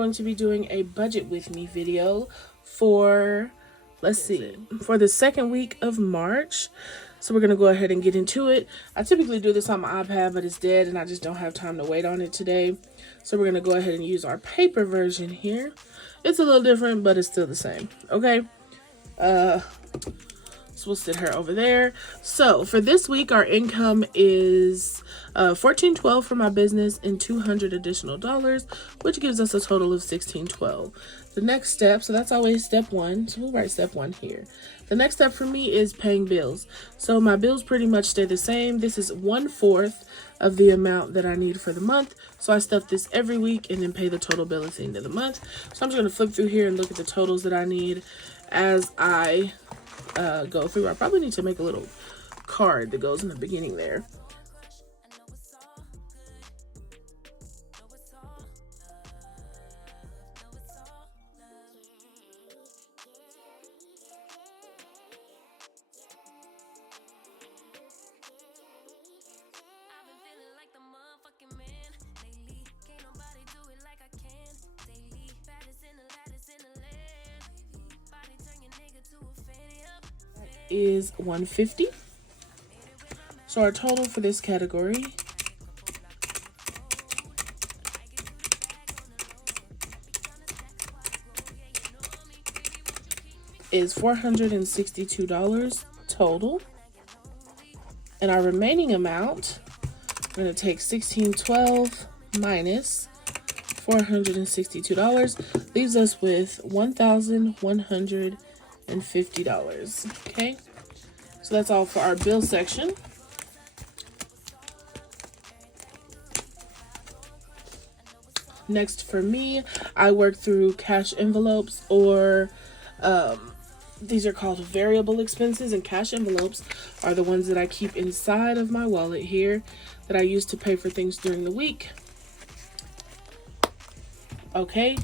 going to be doing a budget with me video for, for the second week of March. So we're going to go ahead and get into it. I typically do this on my iPad, but it's dead and I just don't have time to wait on it today. So we're going to go ahead and use our paper version here. It's a little different, but it's still the same. Okay. So we'll sit her over there. So for this week, our income is $14.12 for my business and $200 additional dollars, which gives us a total of $16.12. The next step, so that's always step one. So we'll write step one here. The next step for me is paying bills. So my bills pretty much stay the same. This is 1/4 of the amount that I need for the month. So I stuff this every week and then pay the total bill at the end of the month. So I'm just going to flip through here and look at the totals that I need as I go through. I probably need to make a little card that goes in the beginning there. Is $150. So our total for this category is $462 total. And our remaining amount, we're going to take $16.12 minus $462, leaves us with $1,150. Okay, so that's all for our bill section. Next for me, I work through cash envelopes, or these are called variable expenses, and cash envelopes are the ones that I keep inside of my wallet here that I use to pay for things during the week. Okay,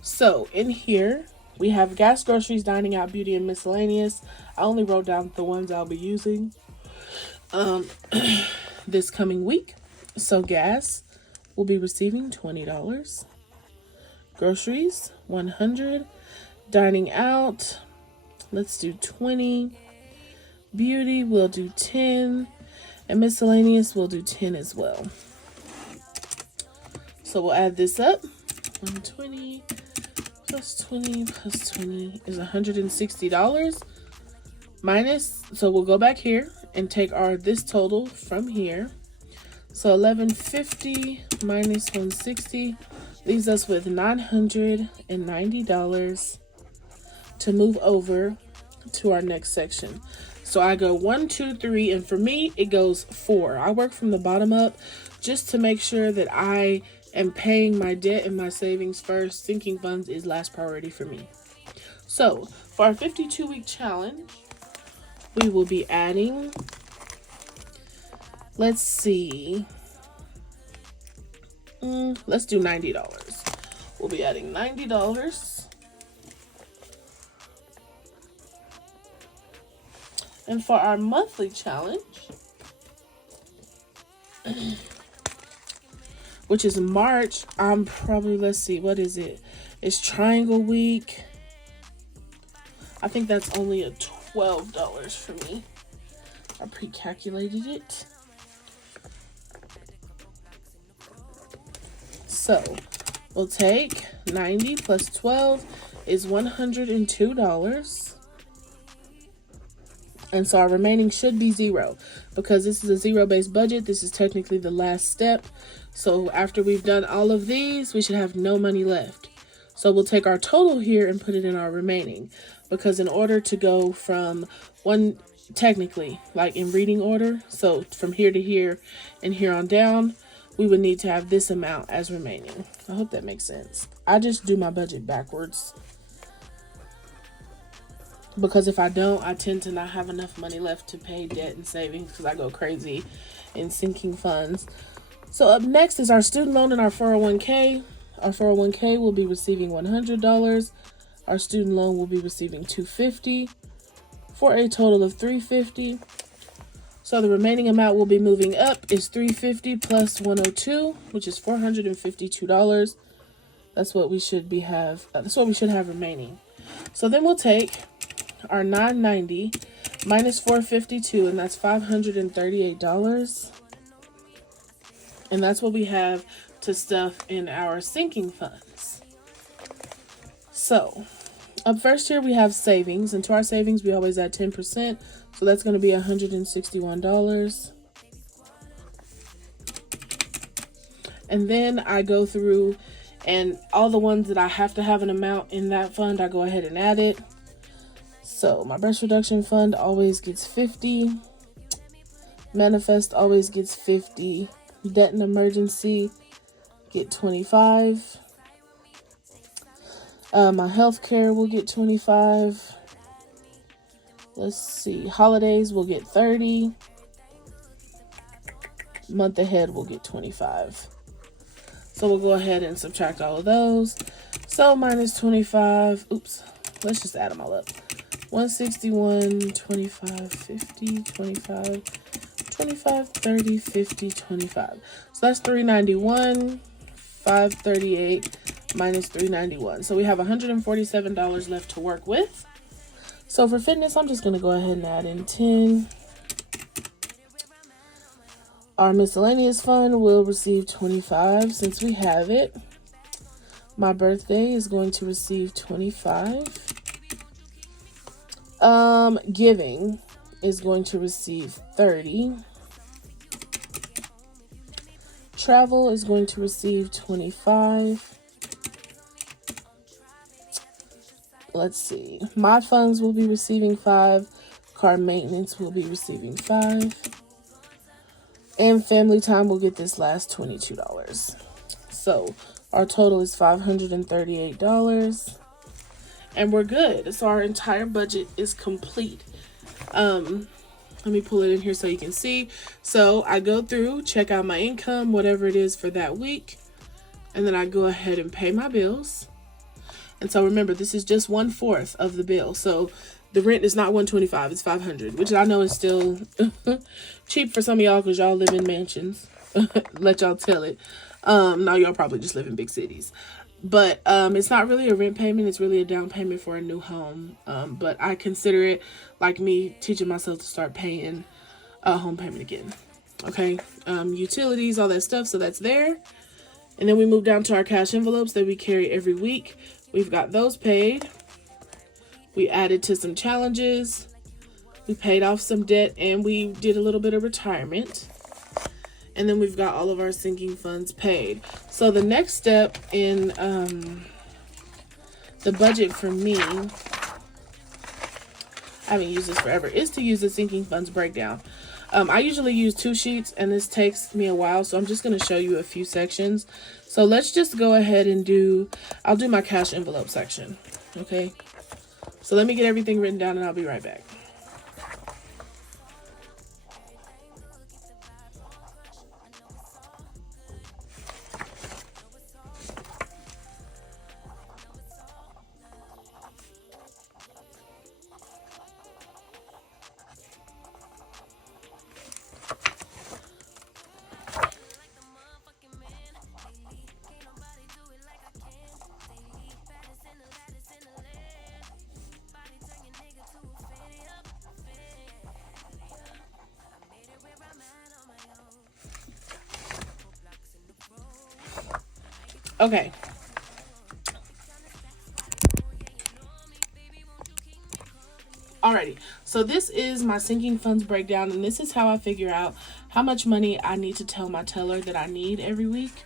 so in here we have gas, groceries, dining out, beauty, and miscellaneous. I only wrote down the ones I'll be using this coming week. So gas will be receiving $20. Groceries, $100. Dining out, let's do $20. Beauty, we'll do $10. And miscellaneous, we'll do $10 as well. So we'll add this up. 120 plus 20 plus 20 is $160 minus, so we'll go back here and take this total from here. So $1,150 minus 160 leaves us with $990 to move over to our next section. So I go 1, 2, 3, and for me it goes 4. I work from the bottom up just to make sure that I am paying my debt and my savings first. Sinking funds is last priority for me. So for our 52-week challenge, we will be adding, let's see, let's do $90. We'll be adding $90. And for our monthly challenge, which is March, I'm probably, let's see, what is it? It's Triangle Week. I think that's only a $12 for me. I pre-calculated it. So we'll take 90 plus 12 is $102. And so our remaining should be 0 because this is a zero-based budget. This is technically the last step. So after we've done all of these, we should have no money left. So we'll take our total here and put it in our remaining, because in order to go from one, technically, like in reading order, so from here to here and here on down, we would need to have this amount as remaining. I hope that makes sense. I just do my budget backwards, because if I don't, I tend to not have enough money left to pay debt and savings because I go crazy in sinking funds. So up next is our student loan and our 401k. Our 401k will be receiving $100. Our student loan will be receiving $250 for a total of $350. So the remaining amount we'll be moving up is $350 plus $102, which is $452. That's what we should that's what we should have remaining. So then we'll take our $990 minus $452, and that's $538. And that's what we have to stuff in our sinking funds. So up first here we have savings, and to our savings we always add 10%. So that's going to be $161. And then I go through, and all the ones that I have to have an amount in that fund, I go ahead and add it. So my breast reduction fund always gets 50. Manifest always gets 50. Debt and emergency get 25. My healthcare will get 25. Let's see. Holidays will get 30. Month ahead will get 25. So we'll go ahead and subtract all of those. So minus 25. Oops. Let's just add them all up. 161, 25, 50, 25, 25, 30, 50, 25. So that's 391, 538 minus 391. So we have $147 left to work with. So for fitness, I'm just going to go ahead and add in 10. Our miscellaneous fund will receive 25 since we have it. My birthday is going to receive 25. Giving is going to receive 30. Travel is going to receive 25. Let's see. My funds will be receiving 5. Car maintenance will be receiving 5. And family time will get this last $22. So our total is $538. And we're good. So our entire budget is complete. Let me pull it in here so you can see. So I go through, check out my income, whatever it is for that week. And then I go ahead and pay my bills. And so remember, this is just 1/4 of the bill. So the rent is not $125, it's $500, which I know is still cheap for some of y'all because y'all live in mansions. Let y'all tell it. Now y'all probably just live in big cities. But it's not really a rent payment. It's really a down payment for a new home. But I consider it like me teaching myself to start paying a home payment again. Okay. Utilities, all that stuff. So that's there. And then we move down to our cash envelopes that we carry every week. We've got those paid. We added to some challenges. We paid off some debt, and we did a little bit of retirement. And then we've got all of our sinking funds paid. So the next step in the budget for me, I haven't used this forever, is to use the sinking funds breakdown. I usually use 2 sheets, and this takes me a while, so I'm just going to show you a few sections. So let's just go ahead and I'll do my cash envelope section, okay? So let me get everything written down, and I'll be right back. Okay. Alrighty. So this is my sinking funds breakdown, and this is how I figure out how much money I need to tell my teller that I need every week.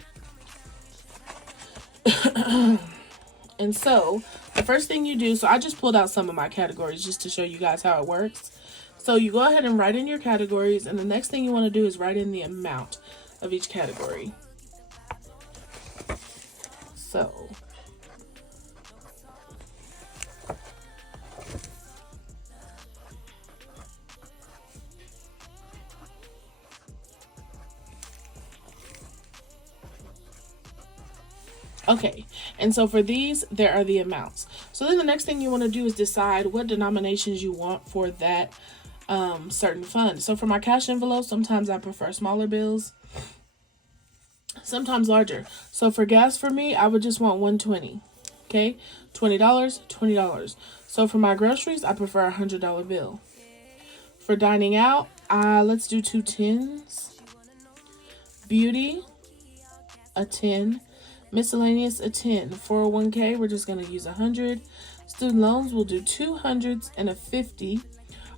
And so the first thing you do, so I just pulled out some of my categories just to show you guys how it works. So you go ahead and write in your categories, and the next thing you want to do is write in the amount of each category. So okay, and so for these, there are the amounts. So then the next thing you want to do is decide what denominations you want for that certain fund. So for my cash envelope, sometimes I prefer smaller bills. sometimes larger. So for gas for me, I would just want 120. Okay, $20, $20. So for my groceries, I prefer a $100 bill. For dining out, let's do 2 10s. Beauty, a 10. Miscellaneous, a 10. 401k, we're just going to use 100. Student loans, we'll do 200s and a 50.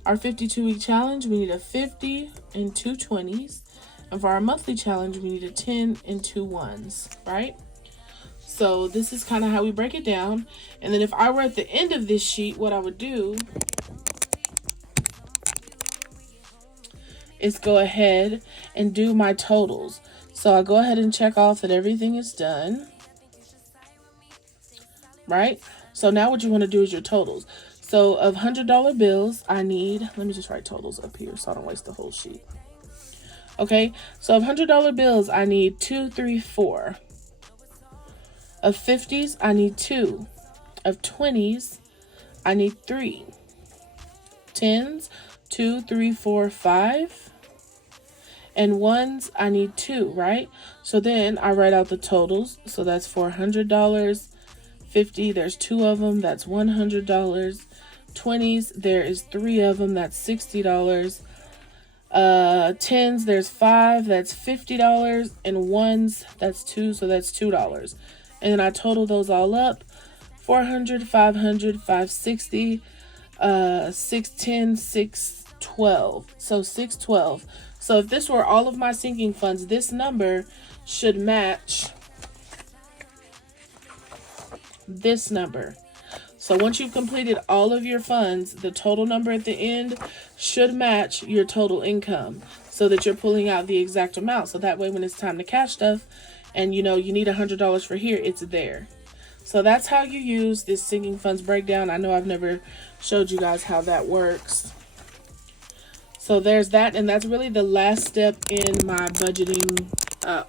Our 52-week challenge, we need a 50 and 2 20s. And for our monthly challenge, we need a 10 and 2 1s, right? So this is kind of how we break it down. And then if I were at the end of this sheet, what I would do is go ahead and do my totals. So I go ahead and check off that everything is done, right? So now what you want to do is your totals. So of $100 bills, I need, let me just write totals up here so I don't waste the whole sheet. Okay, so of $100 bills, I need 2, 3, 4. Of 50s, I need 2. Of 20s, I need 3. 10s, 2, 3, 4, 5. And 1s, I need 2, right? So then I write out the totals. So that's $400. 50, there's 2 of them, that's $100. 20s, there is 3 of them, that's $60. 10s, there's 5, that's $50. And 1s, that's 2, so that's $2. And then I total those all up. 400, 500, 560, 610, 612. So 612. So if this were all of my sinking funds, this number should match this number. So once you've completed all of your funds, the total number at the end should match your total income so that you're pulling out the exact amount. So that way when it's time to cash stuff and you know you need $100 for here, it's there. So that's how you use this sinking funds breakdown. I know I've never showed you guys how that works. So there's that, and that's really the last step in my budgeting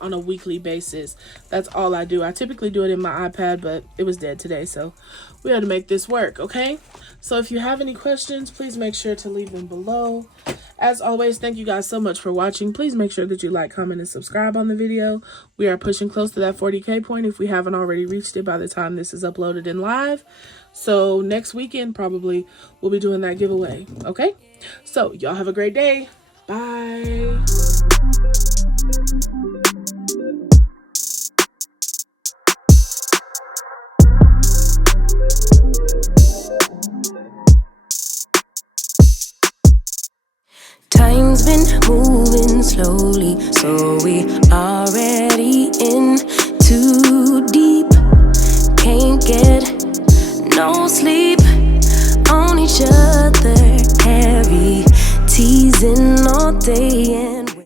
on a weekly basis. That's all I do. I typically do it in my iPad, but it was dead today, so we had to make this work, okay? So if you have any questions, please make sure to leave them below. As always, thank you guys so much for watching. Please make sure that you like, comment, and subscribe on the video. We are pushing close to that 40K point if we haven't already reached it by the time this is uploaded in live. So next weekend, probably, we'll be doing that giveaway, okay? So y'all have a great day. Bye. Time's been moving slowly, so we already in too deep. Can't get no sleep on each other, heavy teasing all day and